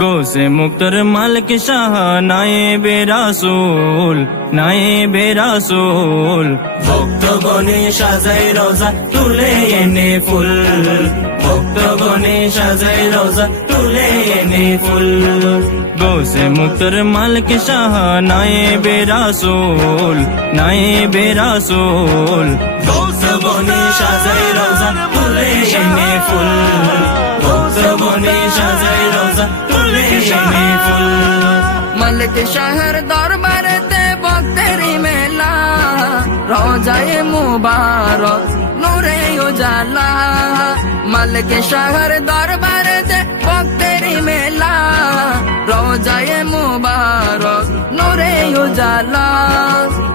গোসে মুক্তর মালিক শাহ নায়েবে রাসূল, নায়েবে রাসূল। ভক্তগণে সাজাই রোজা তুলে এনে ফুল, ভক্তগণে সাজাই রোজা তুলে এনে ফুল। গোসে মুক্তর মালিক শাহ নায়েবে রাসূল, নায়েবে রাসূল। ভক্তগণে সাজাই রোজা তুলে এনে ফুল, ভক্তগণে সাজাই রোজা তুলে এনে ফুল। মালিক শাহের দরবারেতে ভক্তেরি মেলা, রোজায়ে মুবারক নূরে উজালা। মালিক শাহের দরবারেতে ভক্তেরি মেলা, রোজায়ে মুবারক নূরে উজালা।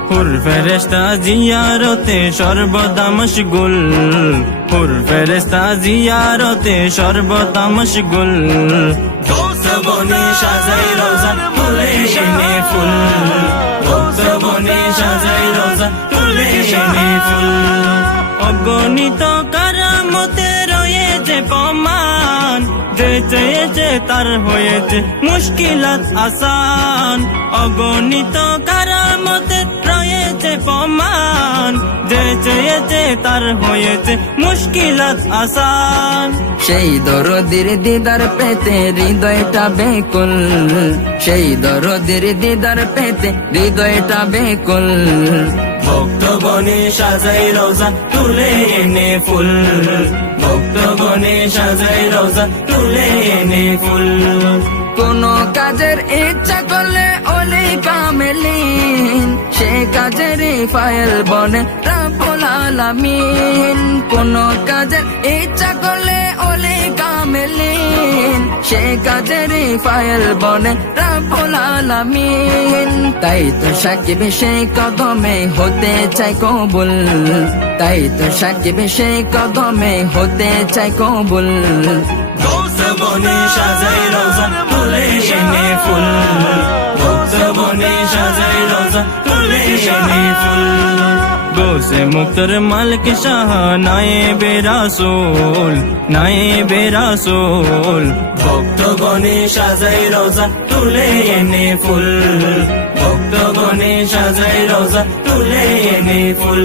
হুর ফেরেশতা জিয়ারতে সর্বদা মশগুল, হুর ফেরেশতা জিয়ারতে সর্বদা মশগুল। ভক্তগণে সাজাই রোজা তুলে এনে ফুল, ভক্তগণে সাজাই রোজা তুলে এনে ফুল। অগণিত কারামতে রয়েছে প্রমাণ, যে চেয়েছে তার হয়েছে মুশকিলাত আসান। অগণিত কারামতে রয়েছে প্রমাণ, যে চেয়েছে তার হয়েছে মুশকিলাত আসান। সেই দরদির দিদার পেতে হৃদয়টা বেকুল, সেই দরদির দিদার পেতে হৃদয়টা বেকুল। ভক্তগণে সাজাই রোজা তুলে এনে ফুল, ভক্তগণে সাজাই রোজা তুলে এনে ফুল। কোন কাজের ইচ্ছা করলে ওলি কামেলিন, সে কাজের ফাইল বনে রব্বুল আলামিন। কোন কাজের ইচ্ছা করলে ওলি কামেলিন, সে কাজের ফাইল বনে রব্বুল আলামিন। তাই তো সাকিব সেই কদমে হতে চাই কবুল, তাই তো সাকিব সেই কদমে হতে চাই কবুল। ভক্তগণে সাজাই রোজা তুলে এনে ফুল, ভক্তগণে সাজাই রোজা তুলে এনে ফুল। গোসে মুক্তর মালিক শাহ নায়েবে রাসূল, নায়েবে রাসূল। ভক্তগণে সাজাই রোজা তুলে এনে ফুল, ভক্তগণে সাজাই রোজা তুলে এনে ফুল।